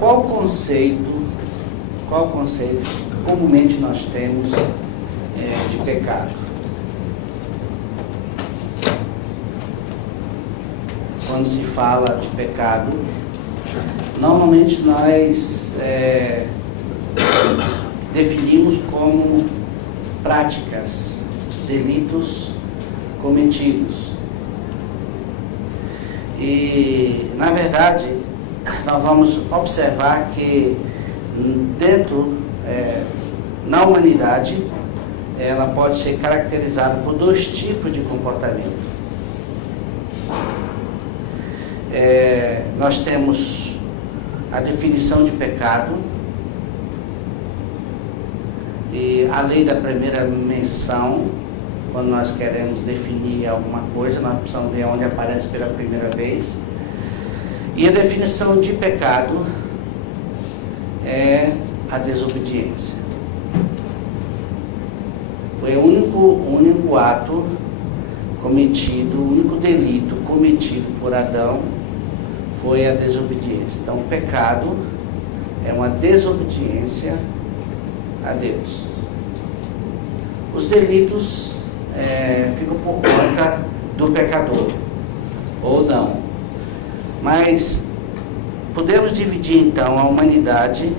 qual conceito comumente nós temos de pecado? Quando se fala de pecado, normalmente nós definimos como práticas, delitos cometidos. E, na verdade, nós vamos observar que dentro, na humanidade, ela pode ser caracterizada por dois tipos de comportamento. Nós temos a definição de pecado, e a lei da primeira menção. Quando nós queremos definir alguma coisa, nós precisamos ver onde aparece pela primeira vez. E a definição de pecado é a desobediência. Foi o único ato cometido, o único delito cometido por Adão foi a desobediência. Então, o pecado é uma desobediência a Deus. Os delitos ficam por conta do pecador, ou não. Mas podemos dividir então a humanidade,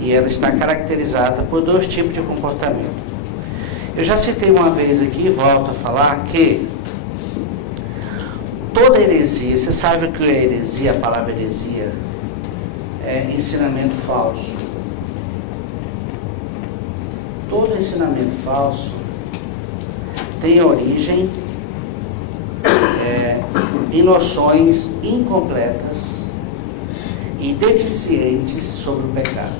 e ela está caracterizada por dois tipos de comportamento. Eu já citei uma vez aqui, volto a falar, que toda heresia, você sabe o que é heresia? A palavra heresia é ensinamento falso. Todo ensinamento falso tem origem em noções incompletas e deficientes sobre o pecado.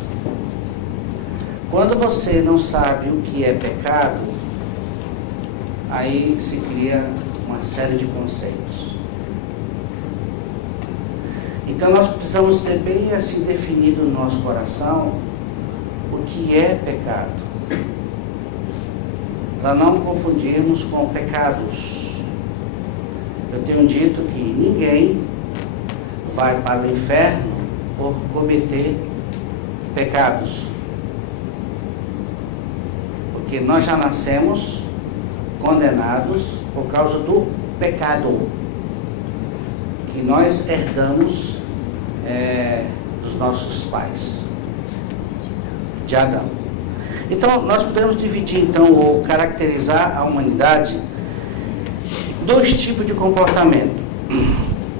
Quando você não sabe o que é pecado, aí se cria uma série de conceitos. Então nós precisamos ter bem assim definido no nosso coração o que é pecado, para não confundirmos com pecados. Eu tenho dito que ninguém vai para o inferno por cometer pecados, porque nós já nascemos condenados por causa do pecado que nós herdamos dos nossos pais, de Adão. Então, nós podemos dividir, então, ou caracterizar a humanidade dois tipos de comportamento: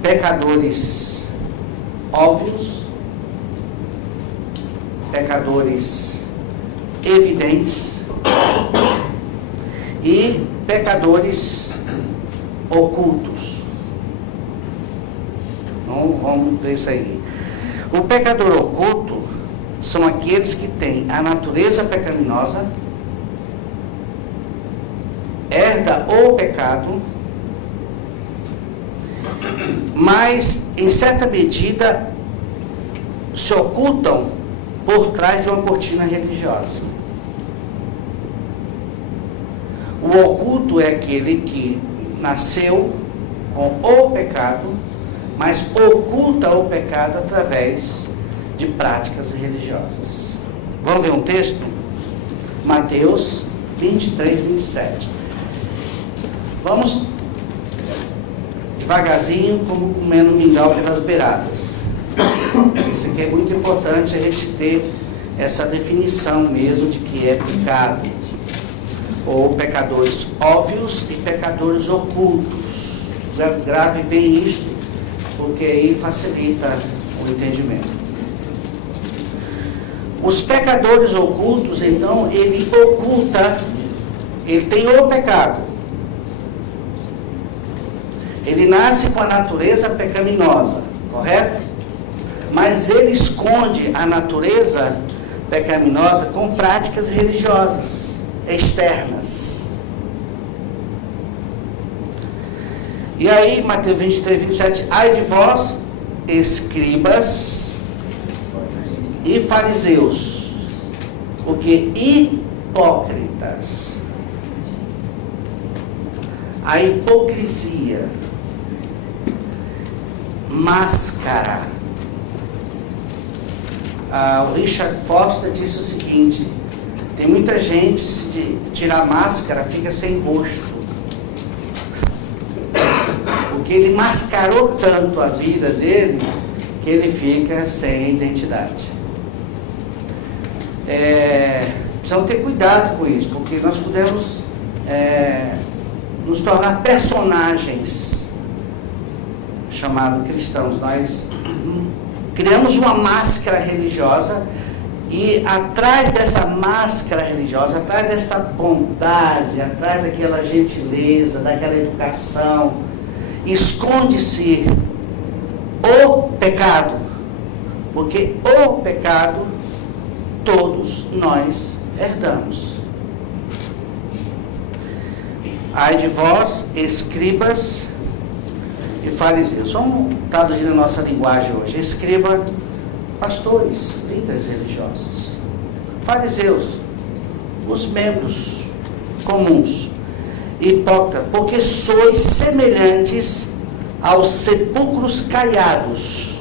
pecadores óbvios, pecadores evidentes e pecadores ocultos. Então, vamos ver isso aí. O pecador oculto são aqueles que têm a natureza pecaminosa, herda o pecado, mas em certa medida se ocultam por trás de uma cortina religiosa. O oculto é aquele que nasceu com o pecado, mas oculta o pecado através de práticas religiosas. Vamos ver um texto? Mateus 23, 27. Vamos devagarzinho, como comendo mingau pelas beiradas. Isso aqui é muito importante, a gente ter essa definição mesmo de que é pecado, ou pecadores óbvios e pecadores ocultos. Grave bem isto, porque aí facilita o entendimento. Os pecadores ocultos, então, ele oculta, ele tem o pecado. Ele nasce com a natureza pecaminosa, correto? Mas ele esconde a natureza pecaminosa com práticas religiosas externas. E aí, Mateus 23, 27, ai de vós, escribas e fariseus, porque hipócritas. A hipocrisia, máscara, o Richard Foster disse o seguinte: tem muita gente, se tirar a máscara, fica sem rosto. Porque ele mascarou tanto a vida dele, que ele fica sem identidade. Precisamos ter cuidado com isso, porque nós podemos nos tornar personagens chamados cristãos. Nós criamos uma máscara religiosa e atrás dessa máscara religiosa, atrás dessa bondade, atrás daquela gentileza, daquela educação, esconde-se o pecado, porque o pecado todos nós herdamos. Ai de vós, escribas e fariseus. Vamos traduzir a nossa linguagem hoje. Escriba, pastores, líderes religiosos. Fariseus, os membros comuns. Hipócritas, porque sois semelhantes aos sepulcros caiados,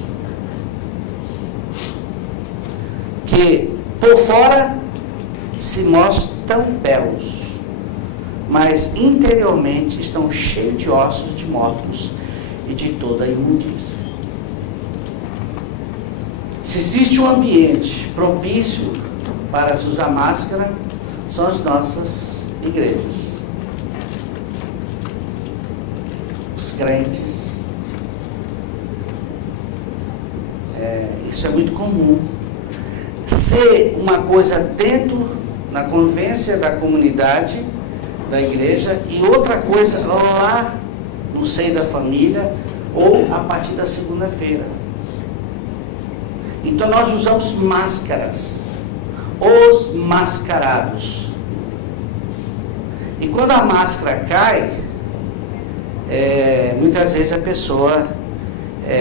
que por fora se mostram belos, mas interiormente estão cheios de ossos de mortos e de toda a imundícia. Se existe um ambiente propício para se usar máscara, são as nossas igrejas. Os crentes. Isso é muito comum. Ser uma coisa dentro, na convivência da comunidade, da igreja, e outra coisa lá no seio da família, ou a partir da segunda-feira. Então nós usamos máscaras, os mascarados. E quando a máscara cai, muitas vezes a pessoa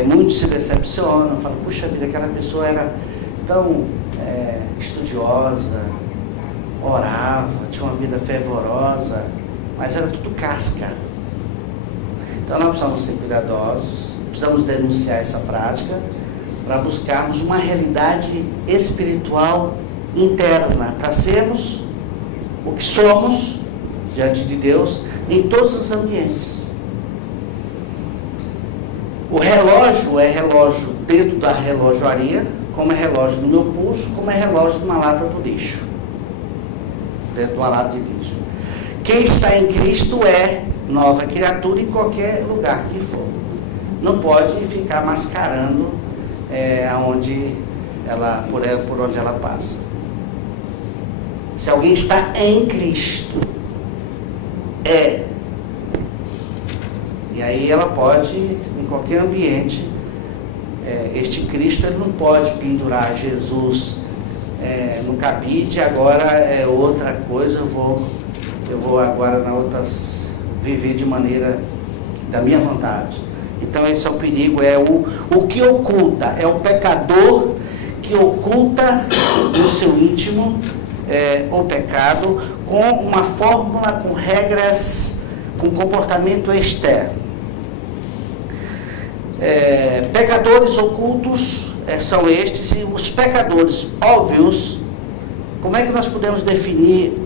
muito se decepciona, fala: puxa vida, aquela pessoa era tão estudiosa, orava, tinha uma vida fervorosa, mas era tudo casca. Então nós precisamos ser cuidadosos, precisamos denunciar essa prática, para buscarmos uma realidade espiritual interna, para sermos o que somos diante de Deus em todos os ambientes. O relógio é relógio dentro da relojoaria, como é relógio no meu pulso, como é relógio numa lata do lixo, dentro de uma lata de lixo. Quem está em Cristo é nova criatura em qualquer lugar que for. Não pode ficar mascarando por onde ela passa. Se alguém está em Cristo, e aí ela pode, em qualquer ambiente, este Cristo, ele não pode pendurar Jesus no cabide. Agora é outra coisa, eu vou agora viver de maneira da minha vontade. Então esse é o perigo, o que oculta, é o pecador que oculta no seu íntimo o pecado com uma fórmula, com regras, com comportamento externo. Pecadores ocultos são estes, e os pecadores óbvios. Como é que nós podemos definir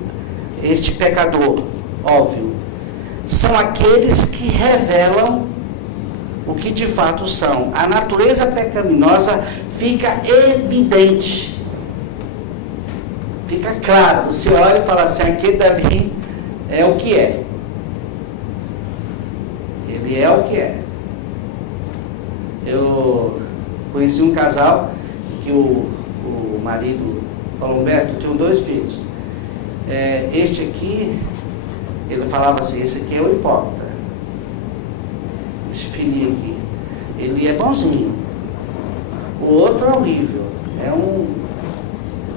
este pecador óbvio? São aqueles que revelam o que de fato são. A natureza pecaminosa fica evidente, fica claro. Você olha e fala assim: aquele dali é o que é. Ele é o que é. Eu conheci um casal que o marido falou: Humberto, eu tenho 2 filhos. Este aqui, ele falava assim: esse aqui é o hipócrita. Esse filhinho aqui, ele é bonzinho. O outro é horrível. É um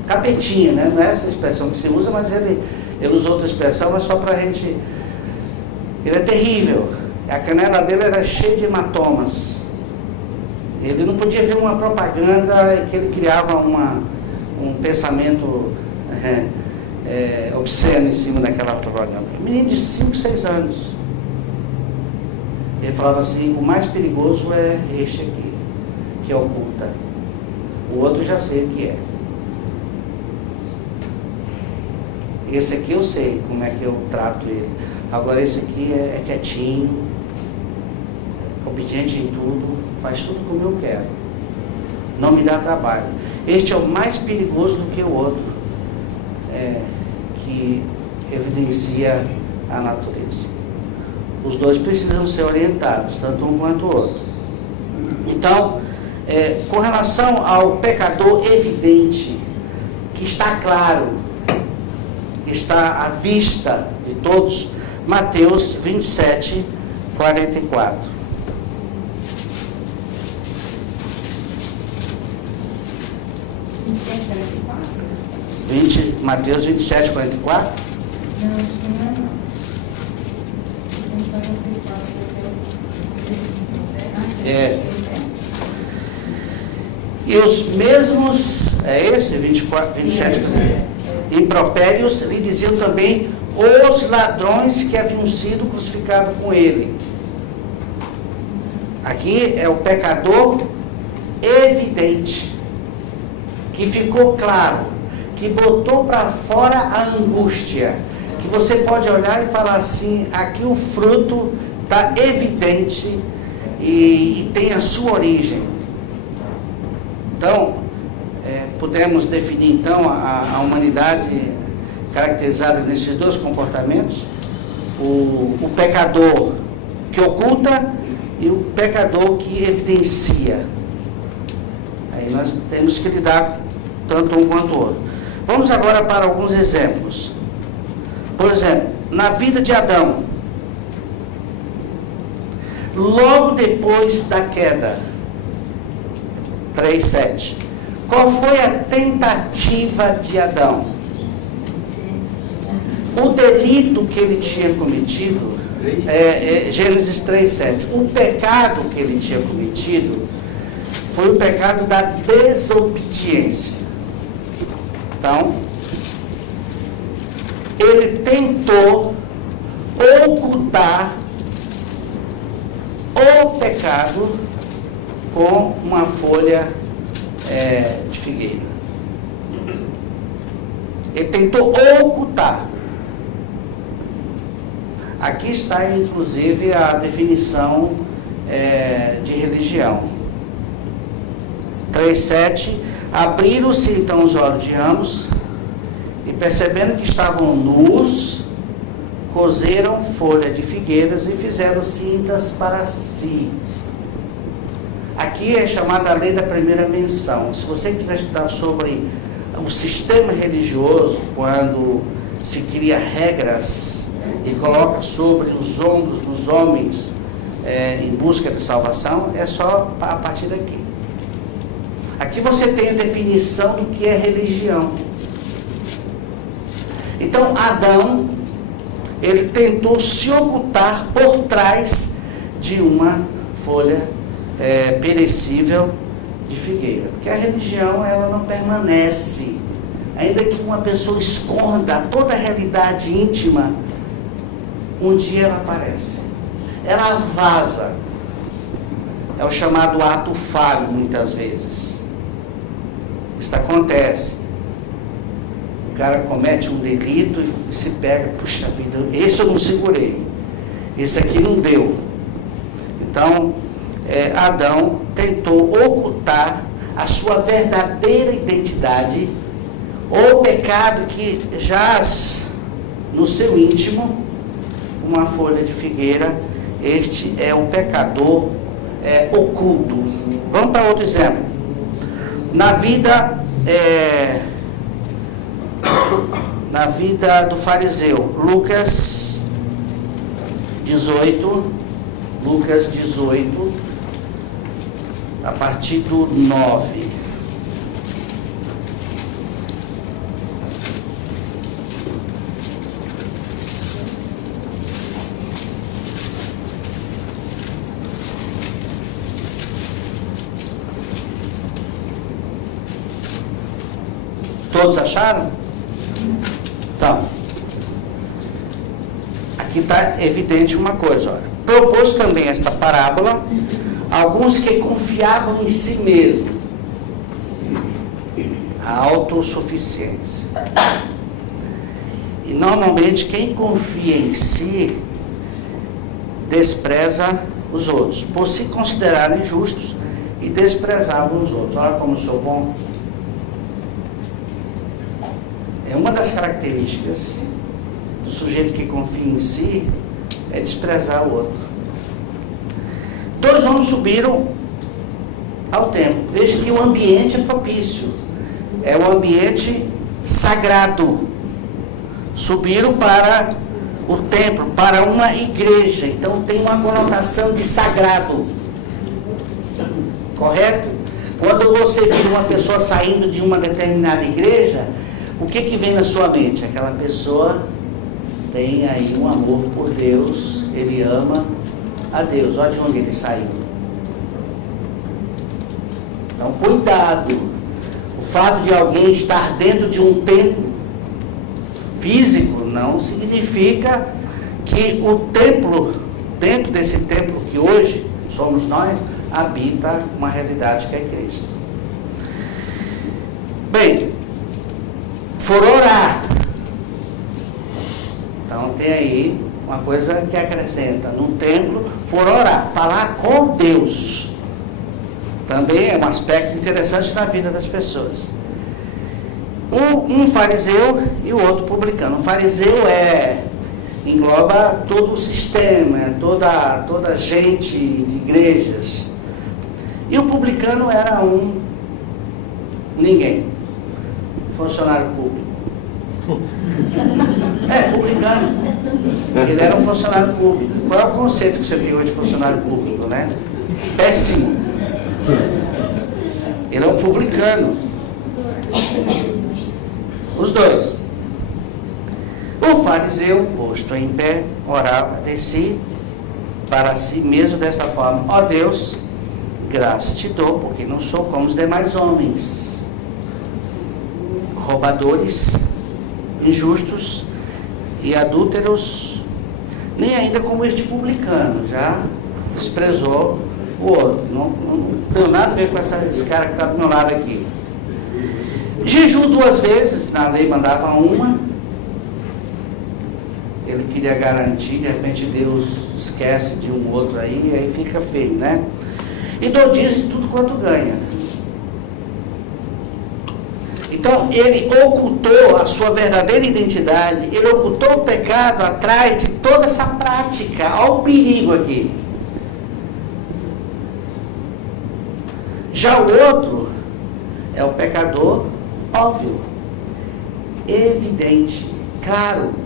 capetinha, né? Não é essa expressão que se usa, mas ele usou outra expressão, mas só pra gente... Ele é terrível. A canela dele era cheia de hematomas. Ele não podia ver uma propaganda que ele criava um pensamento obsceno em cima daquela propaganda. Menino de 5, 6 anos. Ele falava assim: o mais perigoso é este aqui, que oculta. O outro eu já sei o que é. Esse aqui eu sei como é que eu trato ele. Agora esse aqui é quietinho, obediente em tudo, faz tudo como eu quero. Não me dá trabalho. Este é o mais perigoso do que o outro, que evidencia a natureza. Os dois precisam ser orientados, tanto um quanto o outro. Então, com relação ao pecador evidente, que está claro, que está à vista de todos, Mateus 27, 44. Mateus 27, 44? Não, não é. E os mesmos, é esse, 24, 27, impropérios lhe diziam também os ladrões que haviam sido crucificados com ele. Aqui é o pecador evidente, que ficou claro, que botou para fora a angústia, que você pode olhar e falar assim, aqui o fruto está evidente e tem a sua origem. Então, podemos definir então a humanidade caracterizada nesses dois comportamentos, o pecador que oculta e o pecador que evidencia. Aí nós temos que lidar tanto um quanto o outro. Vamos agora para alguns exemplos. Por exemplo, na vida de Adão, logo depois da queda, 3:7. Qual foi a tentativa de Adão? O delito que ele tinha cometido, Gênesis 3:7. O pecado que ele tinha cometido foi o pecado da desobediência. Então, ele tentou ocultar o pecado com uma folha de figueira. Ele tentou ocultar. Aqui está, inclusive, a definição de religião. 3:7. Abriram-se então os olhos de ambos, e percebendo que estavam nus, coseram folha de figueiras e fizeram cintas para si. Aqui é chamada a lei da primeira menção. Se você quiser estudar sobre o sistema religioso, quando se cria regras e coloca sobre os ombros dos homens em busca de salvação, é só a partir daqui. Aqui você tem a definição do que é religião. Então, Adão, ele tentou se ocultar por trás de uma folha perecível de figueira. Porque a religião, ela não permanece. Ainda que uma pessoa esconda toda a realidade íntima, um dia ela aparece. Ela vaza. É o chamado ato falho, muitas vezes. Isso acontece. O cara comete um delito e se pega, puxa vida, esse eu não segurei, esse aqui não deu. Então, Adão tentou ocultar a sua verdadeira identidade, ou o pecado que jaz no seu íntimo, uma folha de figueira. Este é o pecador oculto. Vamos para outro exemplo. Na vida do fariseu, Lucas 18, a partir do 9. Todos acharam? Então, aqui está evidente uma coisa. Olha. Propôs também esta parábola a alguns que confiavam em si mesmos. a autossuficiência. E normalmente quem confia em si despreza os outros, por se considerarem justos e desprezavam os outros. Olha como eu sou bom. É uma das características do sujeito que confia em si, é desprezar o outro. 2 homens subiram ao templo. Veja que o ambiente é propício. É um ambiente sagrado. Subiram para o templo, para uma igreja. Então tem uma conotação de sagrado. Correto? Quando você vê uma pessoa saindo de uma determinada igreja, o que vem na sua mente? Aquela pessoa tem aí um amor por Deus, ele ama a Deus. Olha de onde ele saiu. Então, cuidado. O fato de alguém estar dentro de um templo físico não significa que o templo, dentro desse templo que hoje somos nós, habita uma realidade que é Cristo. Bem, foram orar. Então tem aí uma coisa que acrescenta. No templo, foram orar, falar com Deus. Também é um aspecto interessante na vida das pessoas. Um fariseu e o outro publicano. O fariseu engloba todo o sistema, toda gente de igrejas. E o publicano era ninguém. Funcionário público. Publicano. Ele era um funcionário público. Qual é o conceito que você tem hoje de funcionário público, né? Péssimo. Ele é um publicano. Os dois. O fariseu, posto em pé, orava de si para si mesmo desta forma: ó Deus, graça te dou, porque não sou como os demais homens, roubadores, injustos e adúlteros, nem ainda como este publicano. Já desprezou o outro. Não tem nada a ver com esse cara que está do meu lado aqui. Jejum 2 vezes, na lei mandava uma. Ele queria garantir, de repente Deus esquece de um outro aí fica feio, né? E dou dízimo tudo quanto ganha. Então, ele ocultou a sua verdadeira identidade, ele ocultou o pecado atrás de toda essa prática. Olha o perigo aqui. Já o outro é o pecador óbvio, evidente, claro.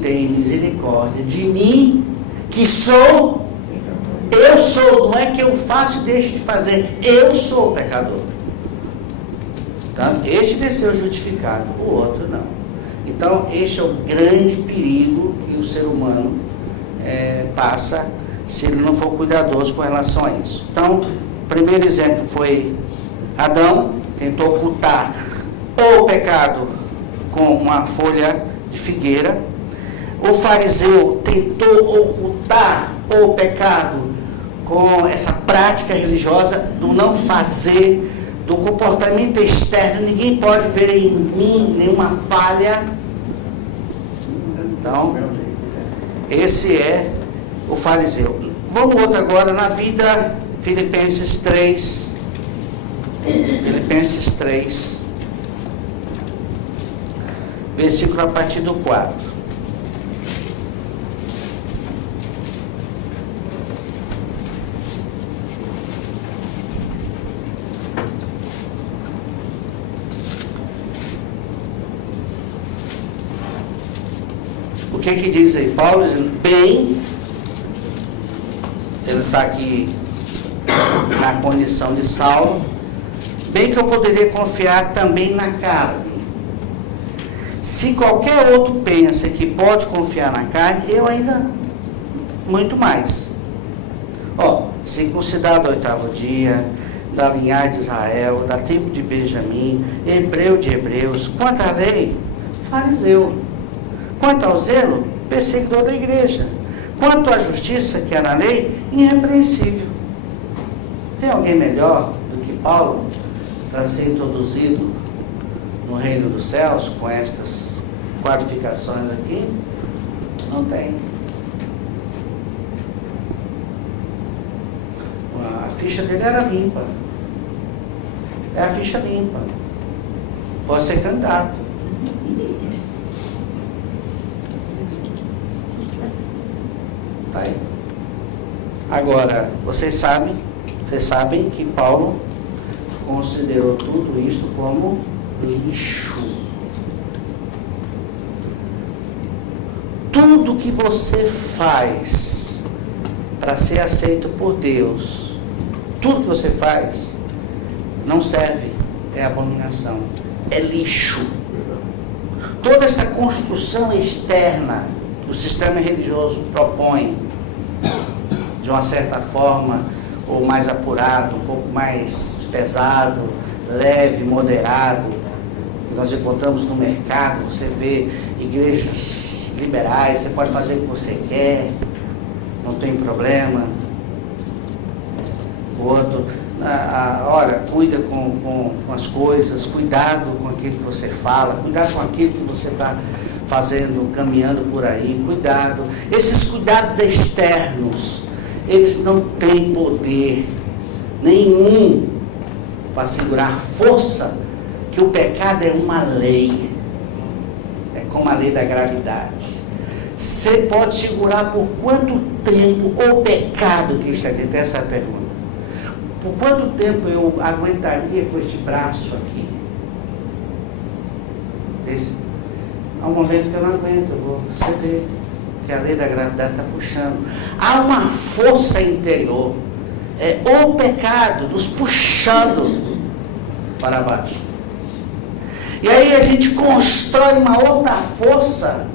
Tem misericórdia de mim, que eu sou, não é que eu faço e deixo de fazer, eu sou o pecador. Então, este desceu justificado, o outro não. Então, este é o grande perigo que o ser humano passa, se ele não for cuidadoso com relação a isso. Então, o primeiro exemplo foi Adão, tentou ocultar o pecado com uma folha de figueira. O fariseu tentou ocultar o pecado com essa prática religiosa do não fazer, do comportamento externo. Ninguém pode ver em mim nenhuma falha. Então, esse é o fariseu. Vamos outro agora na vida, Filipenses 3. Filipenses 3, versículo a partir do 4. O que diz aí? Paulo dizendo, bem, ele está aqui na condição de Saulo, bem que eu poderia confiar também na carne. Se qualquer outro pensa que pode confiar na carne, eu ainda muito mais. Circuncidado ao 8º dia, da linhagem de Israel, da tribo de Benjamim, hebreu de hebreus, quanto à lei, fariseu, quanto ao zelo, perseguidor da igreja, quanto à justiça que há na lei, irrepreensível. Tem alguém melhor do que Paulo para ser introduzido no reino dos céus com estas qualificações aqui? Não tem. A ficha dele era limpa. É a ficha limpa. Pode ser candidato. Tá aí. Agora, vocês sabem que Paulo considerou tudo isto como lixo. Tudo que você faz para ser aceito por Deus, tudo que você faz não serve, é abominação, é lixo. Toda essa construção externa que o sistema religioso propõe, de uma certa forma, ou mais apurado, um pouco mais pesado, leve, moderado, que nós encontramos no mercado. Você vê igrejas liberais, você pode fazer o que você quer, não tem problema. O outro, olha, cuida com as coisas, cuidado com aquilo que você fala, cuidado com aquilo que você está fazendo, caminhando por aí, cuidado. Esses cuidados externos, eles não têm poder nenhum para segurar a força, que o pecado é uma lei, é como a lei da gravidade. Você pode segurar por quanto tempo o pecado que está dentro? Essa é a pergunta. Por quanto tempo eu aguentaria com este braço aqui? Há um momento que eu não aguento, eu vou ceder, que a lei da gravidade está puxando. Há uma força interior, é o pecado nos puxando para baixo. E aí a gente constrói uma outra força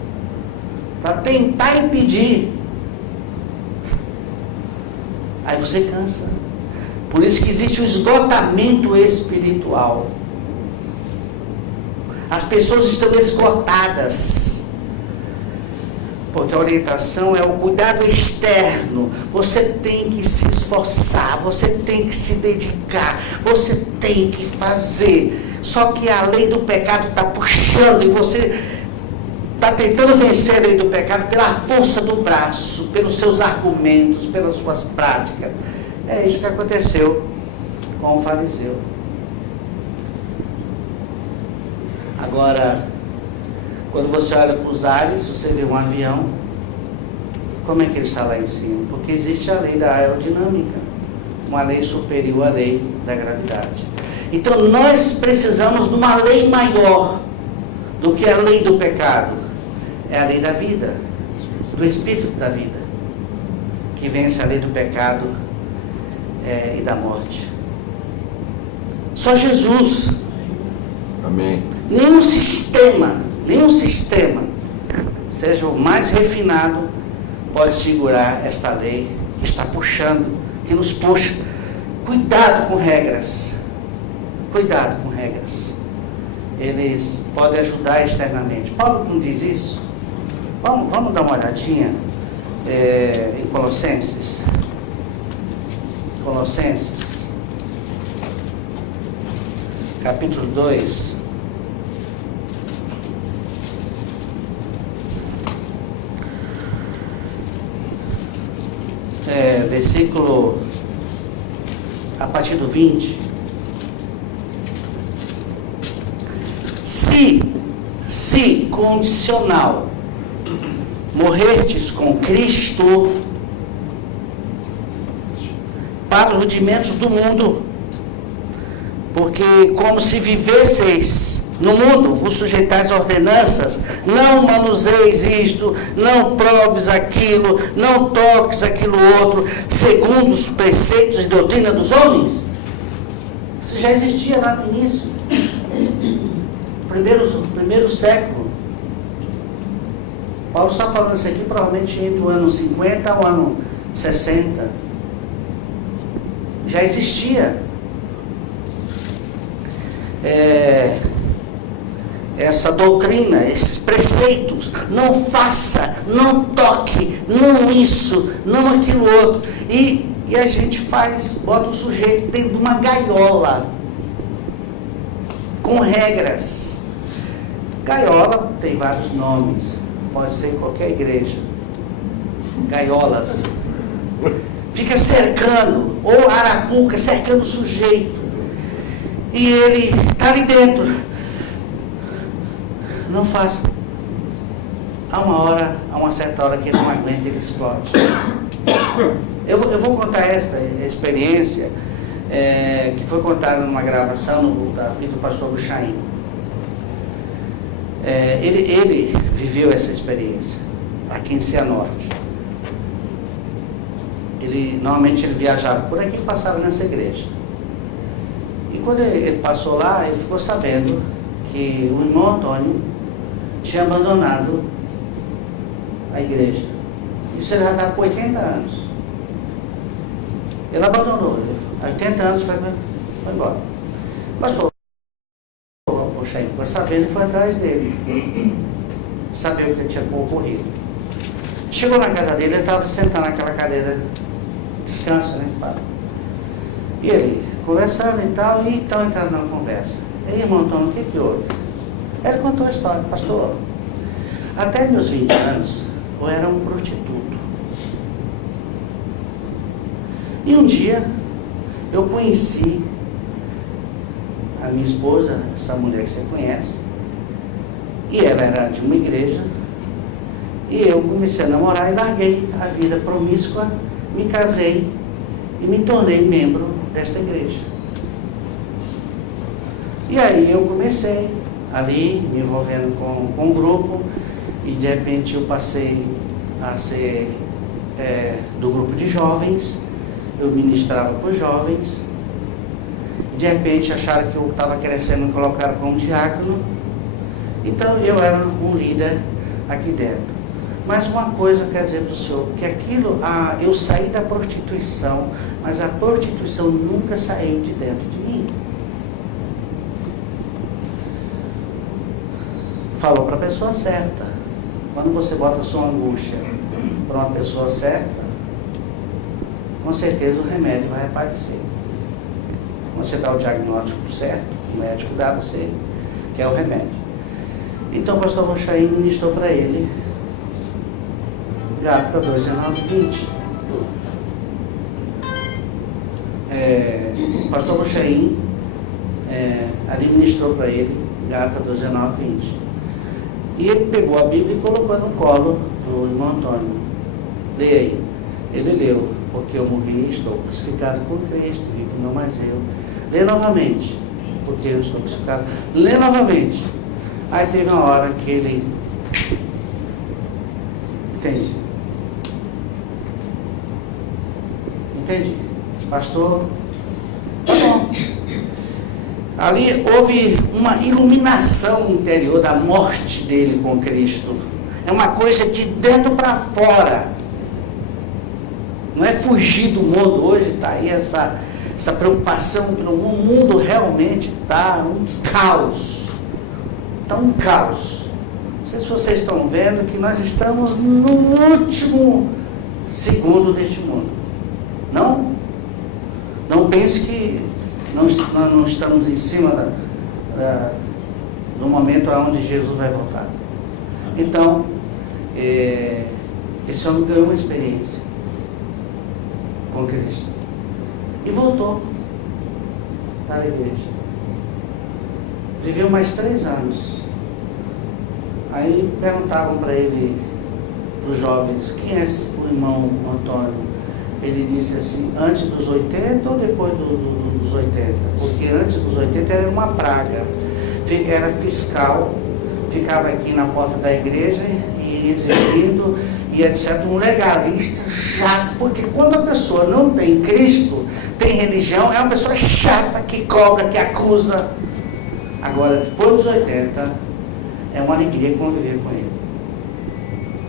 para tentar impedir. Aí você cansa. Por isso que existe o esgotamento espiritual. As pessoas estão esgotadas, porque a orientação é o cuidado externo. Você tem que se esforçar, você tem que se dedicar, você tem que fazer. Só que a lei do pecado está puxando e você está tentando vencer a lei do pecado pela força do braço, pelos seus argumentos, pelas suas práticas. É isso que aconteceu com o fariseu. Agora, quando você olha para os ares, você vê um avião, como é que ele está lá em cima? Porque existe a lei da aerodinâmica, uma lei superior à lei da gravidade. Então nós precisamos de uma lei maior do que a lei do pecado. É a lei da vida, do espírito da vida, que vence a lei do pecado e da morte. Só Jesus. Amém. Nenhum sistema, seja o mais refinado, pode segurar esta lei que está puxando, que nos puxa. Cuidado com regras. Cuidado com regras. Eles podem ajudar externamente. Paulo não diz isso? Vamos dar uma olhadinha em Colossenses. Colossenses, capítulo 2. Versículo a partir do 20. Se condicional morrerdes com Cristo para os rudimentos do mundo, porque como se vivesseis no mundo, vos sujeitais a ordenanças, não manuseis isto, não proves aquilo, não toques aquilo outro, segundo os preceitos e doutrina dos homens. Isso já existia lá no início, primeiro século. Paulo está falando isso aqui provavelmente entre o ano 50 ao ano 60. Já existia essa doutrina, esses preceitos. Não faça, não toque, não isso, não aquilo outro. E a gente bota o sujeito dentro de uma gaiola. com regras. Gaiola tem vários nomes, pode ser em qualquer igreja. Gaiolas. Fica cercando, ou arapuca, cercando o sujeito. E ele está ali dentro. Não faça. Há uma certa hora que ele não aguenta, ele explode. Eu vou contar esta experiência, que foi contada numa gravação da vida do pastor Buchaim. Ele viveu essa experiência aqui em Cianorte. Normalmente ele viajava por aqui e passava nessa igreja. E quando ele passou lá, ele ficou sabendo que o irmão Antônio tinha abandonado a igreja. Isso ele já estava com 80 anos. Ele abandonou, há 80 anos foi embora. Pastor, poxa, ele ficou sabendo e foi atrás dele. Sabia o que tinha ocorrido. Chegou na casa dele, ele estava sentado naquela cadeira, descanso, né? E ele, conversando e tal, e então entraram na conversa. E aí, irmão Antônio, o que houve? Ele contou a história, pastor. Até meus 20 anos, eu era um prostituto. E um dia, eu conheci a minha esposa, essa mulher que você conhece, e ela era de uma igreja, e eu comecei a namorar e larguei a vida promíscua, me casei e me tornei membro desta igreja. E aí eu comecei ali, me envolvendo com um grupo, e de repente eu passei a ser do grupo de jovens, eu ministrava para os jovens, de repente acharam que eu estava crescendo e me colocaram como diácono, então eu era um líder aqui dentro. Mas uma coisa eu quero dizer para o senhor, que aquilo, eu saí da prostituição, mas a prostituição nunca saiu de dentro de mim. Falou para a pessoa certa. Quando você bota a sua angústia para uma pessoa certa, com certeza o remédio vai aparecer. Quando você dá o diagnóstico certo, o médico dá a você, que é o remédio. Então o pastor Buchaim ministrou para ele Gálatas 2, 19 e 20. O pastor Buchaim ali ministrou para ele Gálatas 2, 19 e 20. E ele pegou a Bíblia e colocou no colo do irmão Antônio. Leia aí. Ele leu, porque eu morri e estou crucificado com Cristo, vivo não mais eu. Lê novamente, porque eu estou crucificado. Lê novamente. Aí teve uma hora que ele... Entende? Entende? Pastor, tá bom. Ali houve uma iluminação interior da morte dele com Cristo. É uma coisa de dentro para fora. Não é fugir do mundo. Hoje está aí essa preocupação pelo mundo. O mundo realmente está um caos. Está um caos. Não sei se vocês estão vendo que nós estamos no último segundo deste mundo. Não? Não pense que nós não estamos em cima do momento onde Jesus vai voltar. Então, esse homem ganhou uma experiência com Cristo e voltou para a igreja. Viveu mais 3 anos. Aí perguntavam para ele, para os jovens, quem é o irmão Antônio? Ele disse assim, antes dos 80 ou depois dos 80? Porque antes dos 80 era uma praga. Era fiscal, ficava aqui na porta da igreja e exigindo, e etc. Um legalista chato, porque quando a pessoa não tem Cristo, tem religião, é uma pessoa chata, que cobra, que acusa. Agora, depois dos 80, é uma alegria conviver com ele.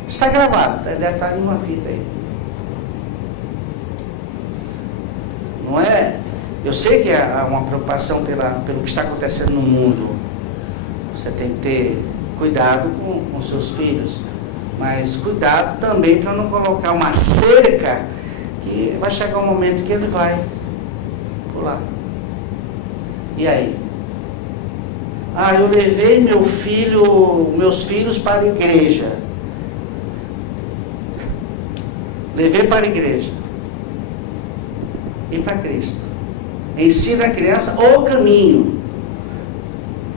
Está gravado, deve estar em uma fita aí. Não é? Eu sei que há uma preocupação pelo que está acontecendo no mundo. Você tem que ter cuidado com seus filhos, mas cuidado também para não colocar uma cerca que vai chegar um momento que ele vai pular. E aí? Eu levei meus filhos para a igreja. Levei para a igreja. E para Cristo. Ensina a criança o caminho.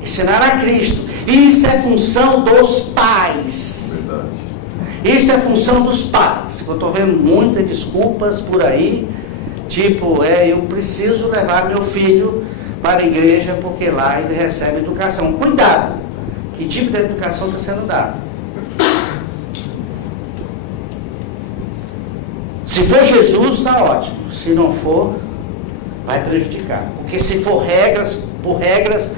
Ensinar a Cristo. Isso é função dos pais. Verdade. Isso é função dos pais. Eu estou vendo muitas desculpas por aí. Tipo, eu preciso levar meu filho para a igreja porque lá ele recebe educação. Cuidado! Que tipo de educação está sendo dada? Se for Jesus, está ótimo. Se não for, vai prejudicar. Porque se for por regras,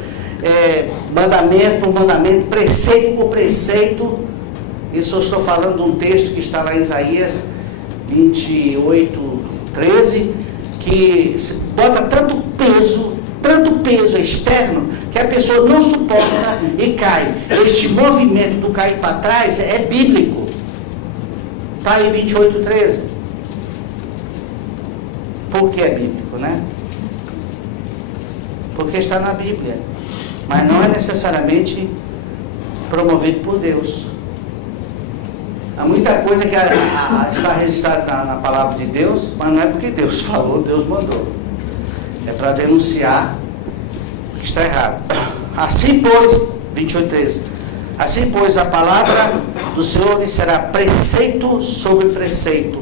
mandamento por mandamento, preceito por preceito, isso eu estou falando de um texto que está lá em Isaías 28, 13, que bota tanto peso externo, que a pessoa não suporta e cai. Este movimento do cair para trás é bíblico. Está em 28, 13. Por que é bíblico, né? Porque está na Bíblia. Mas não é necessariamente promovido por Deus. Há muita coisa que está registrada na palavra de Deus, mas não é porque Deus falou, Deus mandou. É para denunciar o que está errado. Assim, pois, 28:13. Assim, pois, a palavra do Senhor lhe será preceito sobre preceito,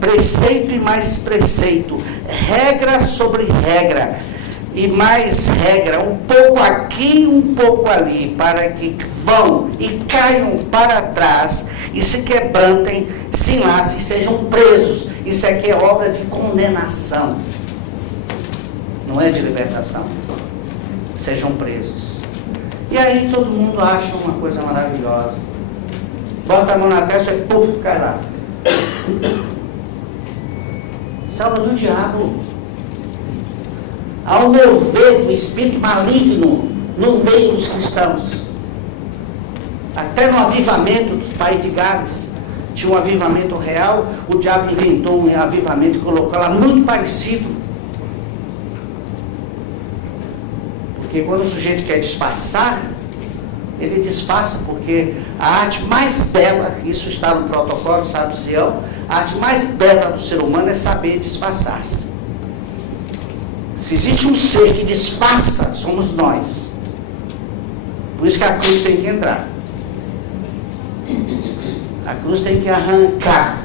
preceito e mais preceito, regra sobre regra, e mais regra, um pouco aqui, um pouco ali, para que vão e caiam para trás, e se quebrantem, se enlacem, sejam presos. Isso aqui é obra de condenação, não é de libertação. Sejam presos. E aí todo mundo acha uma coisa maravilhosa. Bota a mão na testa e pum, cai lá. Salva do diabo. Ao mover do espírito maligno no meio dos cristãos. Até no avivamento dos pais de Gales, tinha um avivamento real, o diabo inventou um avivamento e colocou lá muito parecido. Porque quando o sujeito quer disfarçar, ele disfarça, porque a arte mais bela, isso está no protocolo, sabe, Sião, a arte mais bela do ser humano é saber disfarçar-se. Se existe um ser que disfarça, somos nós. Por isso que a cruz tem que entrar. A cruz tem que arrancar.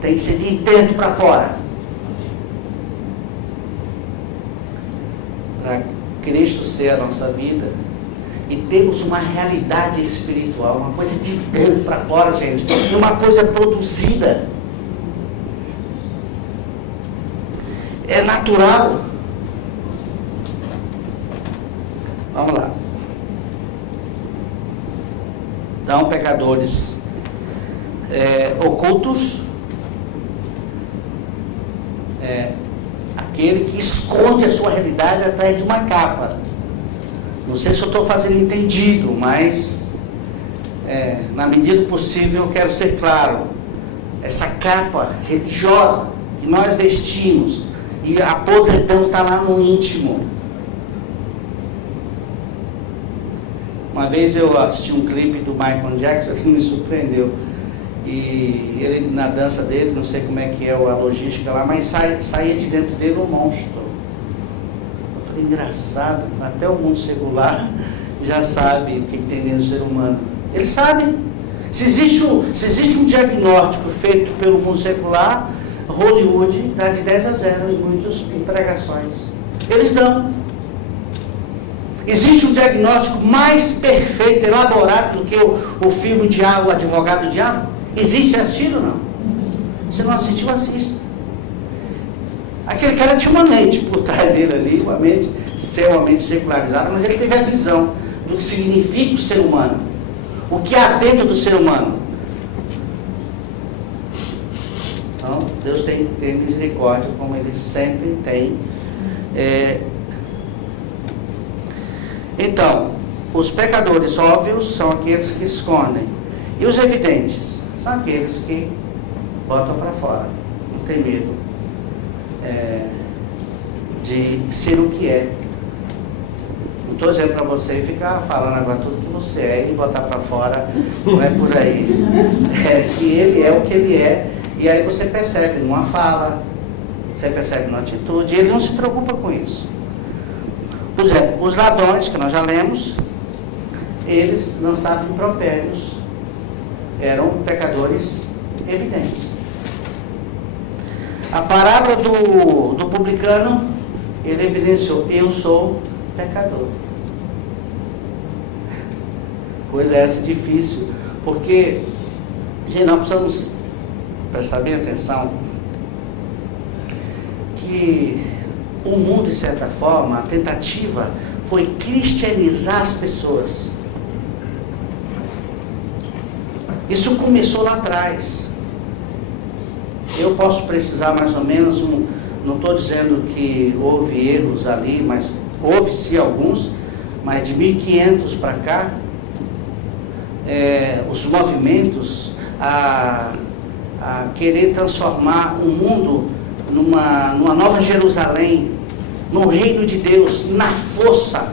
Tem que ser de dentro para fora. Para Cristo ser a nossa vida. E temos uma realidade espiritual. Uma coisa de dentro para fora, gente. Uma coisa produzida. É natural. Vamos lá. Então, pecadores ocultos, aquele que esconde a sua realidade atrás de uma capa. Não sei se eu estou fazendo entendido, mas na medida do possível eu quero ser claro. Essa capa religiosa que nós vestimos, e a podridão está lá no íntimo. Uma vez eu assisti um clipe do Michael Jackson que me surpreendeu. E ele, na dança dele, não sei como é que é a logística lá, mas saía de dentro dele um monstro. Eu falei, engraçado, até o mundo secular já sabe o que tem dentro do ser humano. Eles sabem. Se existe um diagnóstico feito pelo mundo secular, Hollywood dá de 10-0 em muitas pregações. Eles dão. Existe um diagnóstico mais perfeito, elaborado do que o filme Diabo, o Advogado do Diabo? Existe, assistido ou não? Se não assistiu, assista. Aquele cara tinha uma mente por trás dele ali, uma mente secularizada, mas ele teve a visão do que significa o ser humano, o que há dentro do ser humano. Então, Deus tem que ter misericórdia, como Ele sempre tem. Então, os pecadores óbvios são aqueles que escondem. E os evidentes são aqueles que botam para fora. Não tem medo de ser o que é. Não estou dizendo para você ficar falando agora tudo que você é e botar para fora, não é por aí. É que ele é o que ele é, e aí você percebe numa fala, você percebe numa atitude, e ele não se preocupa com isso. Por exemplo, os ladrões, que nós já lemos, eles lançavam impropérios, eram pecadores evidentes. A parábola do publicano, ele evidenciou: eu sou pecador. Coisa essa difícil, porque, gente, nós precisamos prestar bem atenção que o mundo, de certa forma, a tentativa foi cristianizar as pessoas. Isso começou lá atrás. Eu posso precisar mais ou menos, não estou dizendo que houve erros ali, mas houve-se alguns, mas de 1500 para cá, os movimentos a querer transformar o mundo numa nova Jerusalém, no reino de Deus, na força.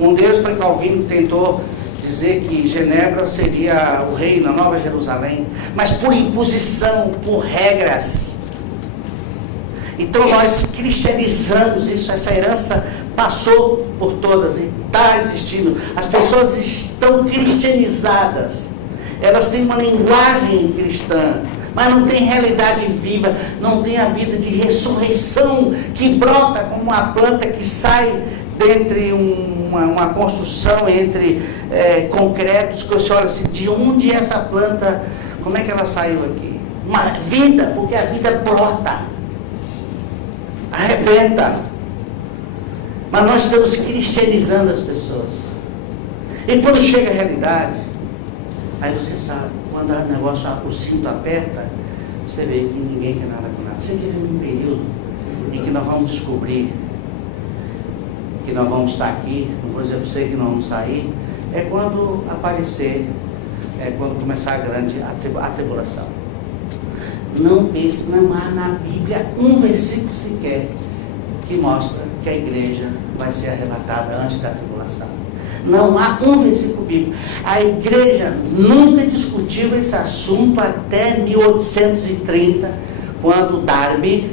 Um deles foi Calvino, tentou dizer que Genebra seria o reino, a nova Jerusalém, mas por imposição, por regras. Então nós cristianizamos isso, essa herança passou por todas e está existindo. As pessoas estão cristianizadas, elas têm uma linguagem cristã, mas não tem realidade viva, não tem a vida de ressurreição que brota como uma planta que sai dentre uma construção, entre concretos, que você olha assim, de onde essa planta, como é que ela saiu aqui? Uma vida, porque a vida brota, arrebenta. Mas nós estamos cristianizando as pessoas. E quando chega a realidade, aí você sabe, quando o negócio, o cinto aperta, você vê que ninguém quer nada com nada. Você teve um período em que nós vamos descobrir que nós vamos estar aqui, não vou dizer para você que nós vamos sair, é quando aparecer, quando começar a grande atribulação. Não pense, não há na Bíblia um versículo sequer que mostra que a igreja vai ser arrebatada antes da tribulação. Não há um versículo bíblico. A igreja nunca discutiu esse assunto até 1830, quando Darby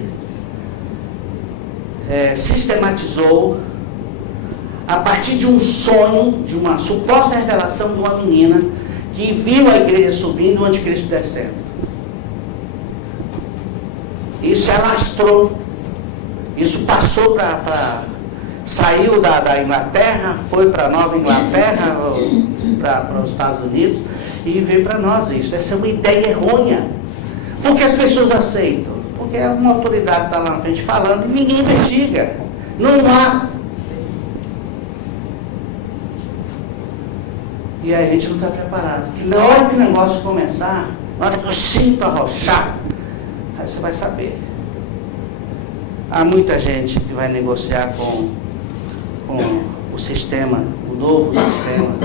sistematizou, a partir de um sonho, de uma suposta revelação de uma menina que viu a igreja subindo e o anticristo descendo. Isso alastrou, isso passou saiu da Inglaterra, foi para a Nova Inglaterra, para os Estados Unidos, e veio para nós isso. Essa é uma ideia errônea. Por que as pessoas aceitam? Porque uma autoridade está lá na frente falando e ninguém investiga. Não há. E aí a gente não está preparado. Porque na hora que o negócio começar, na hora que eu sinto arrochar, aí você vai saber. Há muita gente que vai negociar com o sistema, o novo sistema,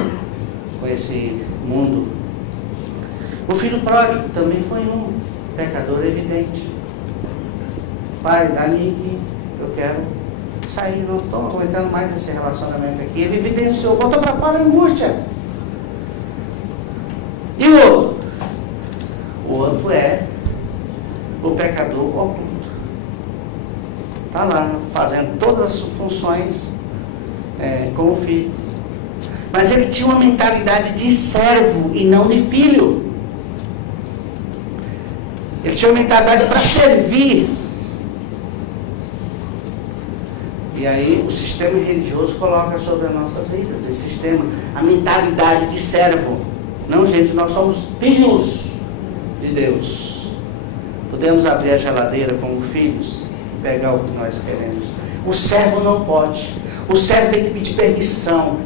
com esse mundo. O filho pródigo também foi um pecador evidente. Pai, dá-me que eu quero sair, não estou aguentando mais esse relacionamento aqui. Ele evidenciou, botou para fora a angústia. E o outro? O outro é o pecador oculto. Está lá, fazendo todas as funções como filho. Mas ele tinha uma mentalidade de servo e não de filho. Ele tinha uma mentalidade para servir. E aí o sistema religioso coloca sobre as nossas vidas, esse sistema, a mentalidade de servo. Não, gente, nós somos filhos de Deus. Podemos abrir a geladeira como filhos, pegar o que nós queremos. O servo não pode. O servo tem que pedir permissão.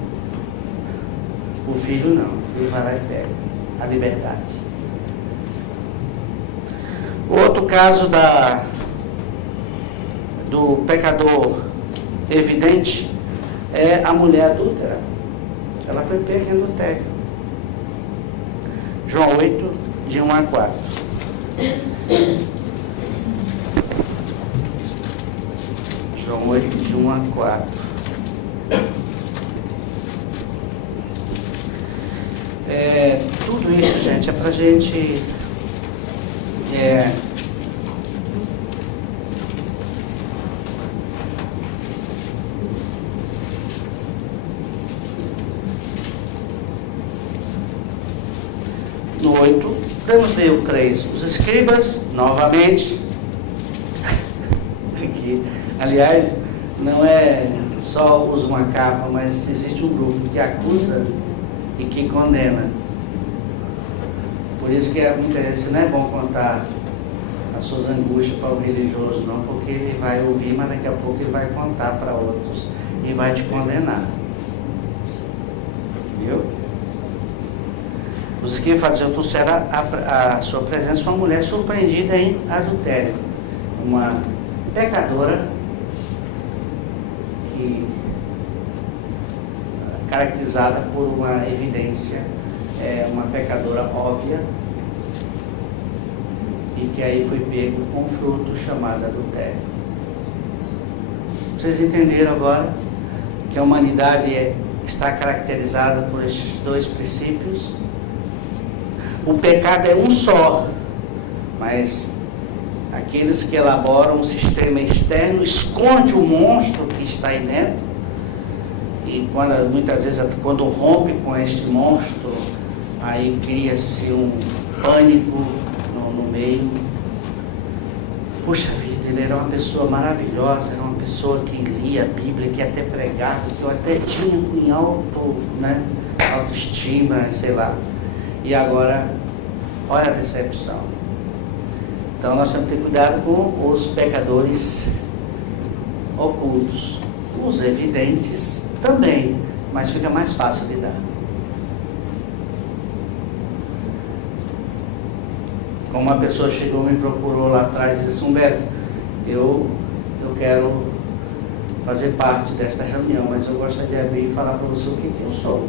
O filho não. O filho vai lá e pega a liberdade. Outro caso do pecador evidente é a mulher adúltera. Ela foi pega em adultério. João 8, de 1 a 4. João 8, de 1 a 4. muito isso, gente, é pra gente no 8, vamos ler o 3. Os escribas, novamente, aqui, aliás, não é só usa uma capa, mas existe um grupo que acusa e que condena. Por isso que muitas vezes não é bom contar as suas angústias para o religioso, não, porque ele vai ouvir, mas daqui a pouco ele vai contar para outros e vai te condenar. Viu? Os que faziam trouxeram a sua presença uma mulher surpreendida em adultério, uma pecadora que caracterizada por uma evidência, uma pecadora óbvia, e que aí foi pego com fruto chamado adultério. Vocês entenderam agora que a humanidade está caracterizada por estes dois princípios? O pecado é um só, mas aqueles que elaboram um sistema externo esconde o monstro que está aí dentro, e muitas vezes quando rompe com este monstro, aí cria-se um pânico no meio. Puxa vida, ele era uma pessoa maravilhosa, era uma pessoa que lia a Bíblia, que até pregava, que eu até tinha com autoestima, sei lá. E agora, olha a decepção. Então nós temos que ter cuidado com os pecadores ocultos. Os evidentes também, mas fica mais fácil lidar. Como uma pessoa chegou e me procurou lá atrás e disse: Humberto, eu quero fazer parte desta reunião, mas eu gostaria de abrir e falar para você o que eu sou.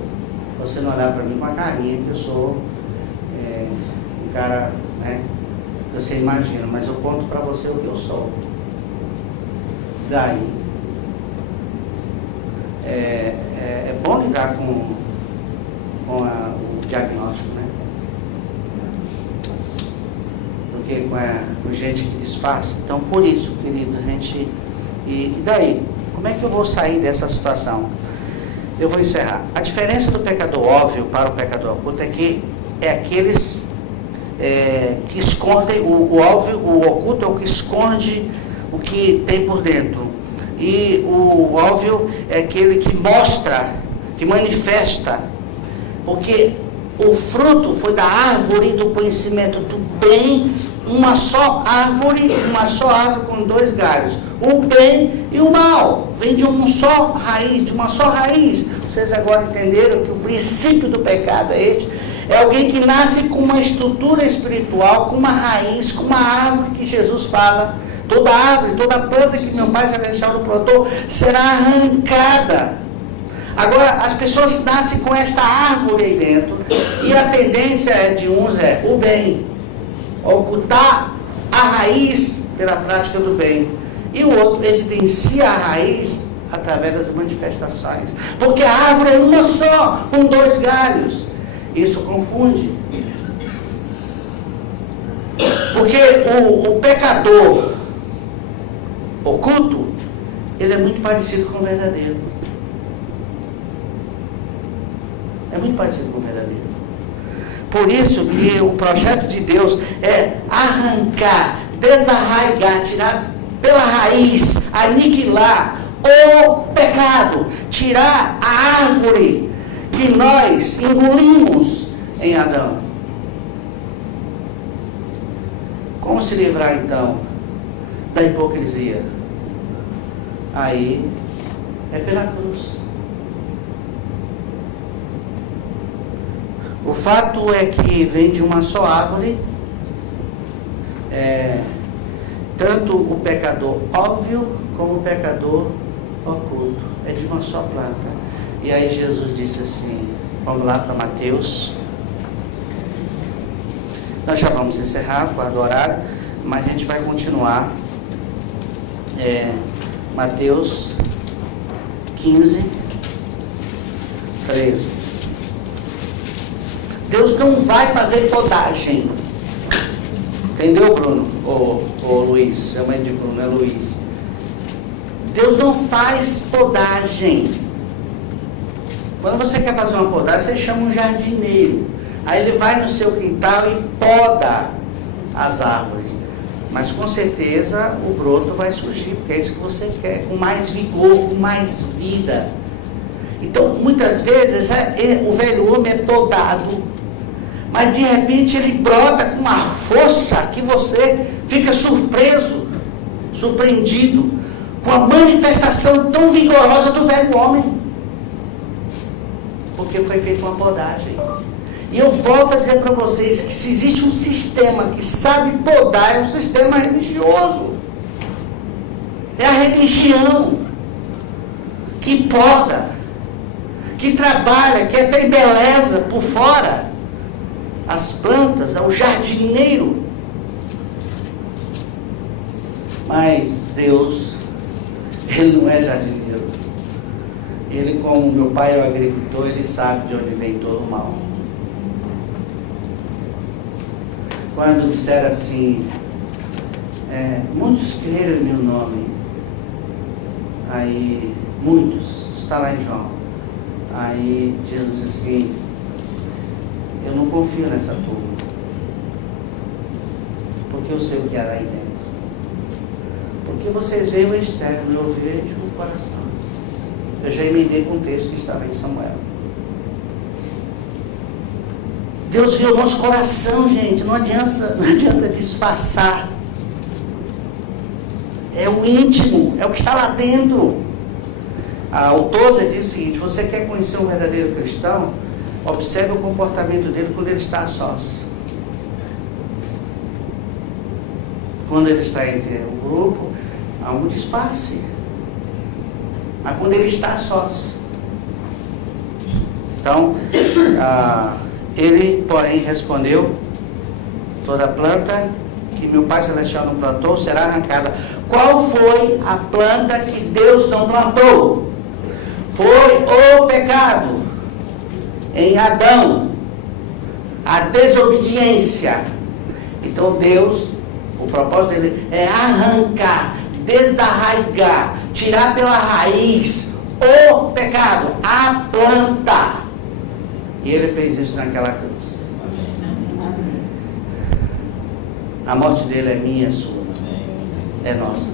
Você não olhar para mim com a carinha que eu sou um cara, né? Você imagina, mas eu conto para você o que eu sou. Daí é bom lidar com o diagnóstico, né? Do que com gente que disfarça. Então, por isso, querido, a gente... E daí? Como é que eu vou sair dessa situação? Eu vou encerrar. A diferença do pecador óbvio para o pecador oculto é que aqueles que escondem o óbvio, o oculto é o que esconde o que tem por dentro. E o óbvio é aquele que mostra, que manifesta, porque o fruto foi da árvore do conhecimento do bem, uma só árvore com dois galhos, o bem e o mal, vem de uma só raiz. Vocês agora entenderam que o princípio do pecado é este? É alguém que nasce com uma estrutura espiritual, com uma raiz, com uma árvore que Jesus fala. Toda árvore, toda planta que meu Pai Celestial plantou será arrancada. Agora, as pessoas nascem com esta árvore aí dentro, e a tendência de uns é o bem, ocultar a raiz pela prática do bem, e o outro evidencia a raiz através das manifestações, porque a árvore é uma só, com dois galhos. Isso confunde, porque o pecador oculto, ele é muito parecido com o verdadeiro. É muito parecido com o verdadeiro. Por isso que o projeto de Deus é arrancar, desarraigar, tirar pela raiz, aniquilar o pecado, tirar a árvore que nós engolimos em Adão. Como se livrar então da hipocrisia? Aí é pela cruz. O fato é que vem de uma só árvore, tanto o pecador óbvio como o pecador oculto. É de uma só planta. E aí Jesus disse assim, vamos lá para Mateus. Nós já vamos encerrar, guarda o horário, mas a gente vai continuar. Mateus 15, 13. Deus não vai fazer podagem. Entendeu, Bruno? Ou Luiz, chama de Bruno, é Luiz. Deus não faz podagem. Quando você quer fazer uma podagem, você chama um jardineiro. Aí ele vai no seu quintal e poda as árvores. Mas com certeza o broto vai surgir, porque é isso que você quer, com mais vigor, com mais vida. Então, muitas vezes, o velho homem é podado, mas de repente ele brota com uma força que você fica surpreendido, com a manifestação tão vigorosa do velho homem, porque foi feita uma podagem. E eu volto a dizer para vocês que se existe um sistema que sabe podar, é um sistema religioso. É a religião que poda, que trabalha, que até embeleza por fora as plantas, é o jardineiro. Mas Deus, Ele não é jardineiro. Ele, como meu pai é o agricultor, Ele sabe de onde vem todo o mal. Quando disseram assim, muitos creram em meu nome, aí, muitos, está lá em João, aí Jesus disse assim, eu não confio nessa turma, porque eu sei o que há aí dentro, porque vocês veem o externo, eu vejo o coração. Eu já emendei com o texto que estava em Samuel. Deus vê o nosso coração, gente. Não adianta disfarçar. É o íntimo, é o que está lá dentro. A Tozer diz o seguinte: você quer conhecer um verdadeiro cristão? Observe o comportamento dele quando ele está a sós. Quando ele está entre o grupo, há um disfarce. Mas quando ele está a sós. Então, ele, porém, respondeu: toda planta que meu Pai Celestial não plantou será arrancada. Qual foi a planta que Deus não plantou? Foi o pecado em Adão, a desobediência. Então Deus, o propósito dele é arrancar, desarraigar, tirar pela raiz o pecado, a planta. E ele fez isso naquela cruz. A morte dele é minha, é sua, é nossa.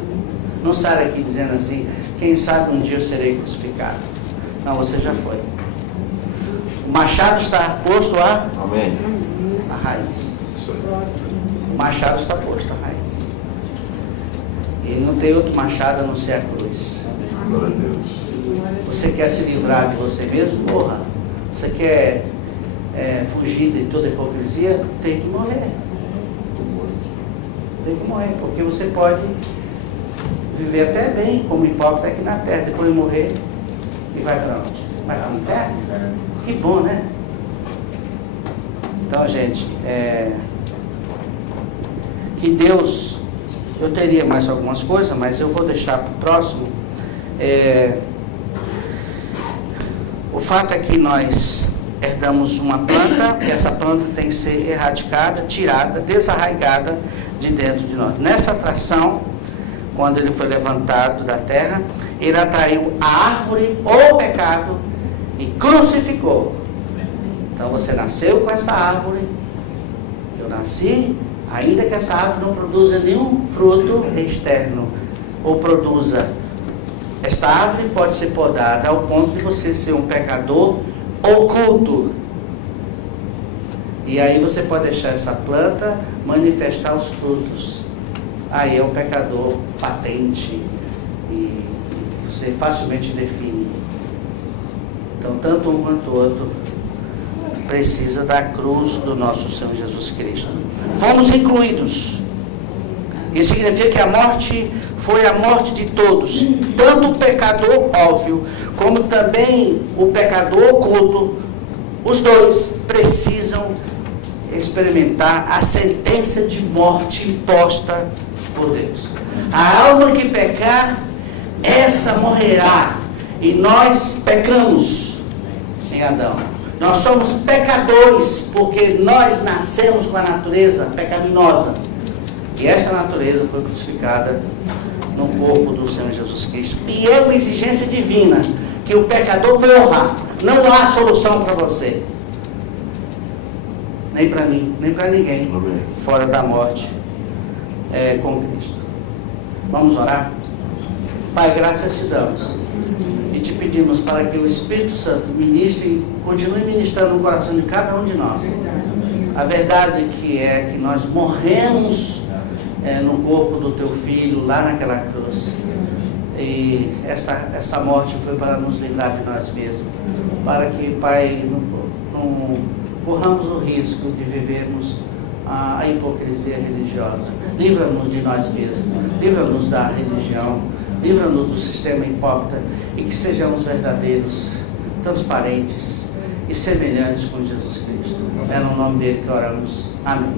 Não sai daqui dizendo assim: quem sabe um dia eu serei crucificado. Não, você já foi. O machado está posto a raiz. O machado está posto à raiz. E não tem outro machado a não ser a cruz. Glória a Deus. Você quer se livrar de você mesmo? Morra. Você quer fugir de toda hipocrisia? Tem que morrer. Tem que morrer, porque você pode viver até bem como hipócrita aqui na terra, depois de morrer, e vai para onde? Vai para o inferno? Que bom, né? Então, gente, que Deus, eu teria mais algumas coisas, mas eu vou deixar para o próximo. O fato é que nós herdamos uma planta, e essa planta tem que ser erradicada, tirada, desarraigada de dentro de nós. Nessa atração, quando ele foi levantado da terra, ele atraiu a árvore ou o pecado e crucificou. Então você nasceu com essa árvore, eu nasci, ainda que essa árvore não produza nenhum fruto externo, ou produza, esta árvore pode ser podada ao ponto de você ser um pecador oculto. E aí você pode deixar essa planta manifestar os frutos. Aí é um pecador patente e você facilmente define. Então, tanto um quanto o outro precisa da cruz do nosso Senhor Jesus Cristo. Fomos incluídos. Isso significa que a morte foi a morte de todos. Tanto o pecador óbvio, como também o pecador oculto. Os dois precisam experimentar a sentença de morte imposta por Deus. A alma que pecar, essa morrerá. E nós pecamos em Adão. Nós somos pecadores porque nós nascemos com a natureza pecaminosa. E essa natureza foi crucificada no corpo do Senhor Jesus Cristo. E é uma exigência divina que o pecador morra. Não há solução para você. Nem para mim, nem para ninguém. Fora da morte com Cristo. Vamos orar? Pai, graças te damos. E te pedimos para que o Espírito Santo ministre, continue ministrando no coração de cada um de nós. A verdade é que nós morremos no corpo do teu Filho, lá naquela cruz. E essa morte foi para nos livrar de nós mesmos. Para que, Pai, não corramos o risco de vivermos a hipocrisia religiosa. Livra-nos de nós mesmos. Livra-nos da religião. Livra-nos do sistema hipócrita. E que sejamos verdadeiros, transparentes e semelhantes com Jesus Cristo. É no nome dele que oramos. Amém.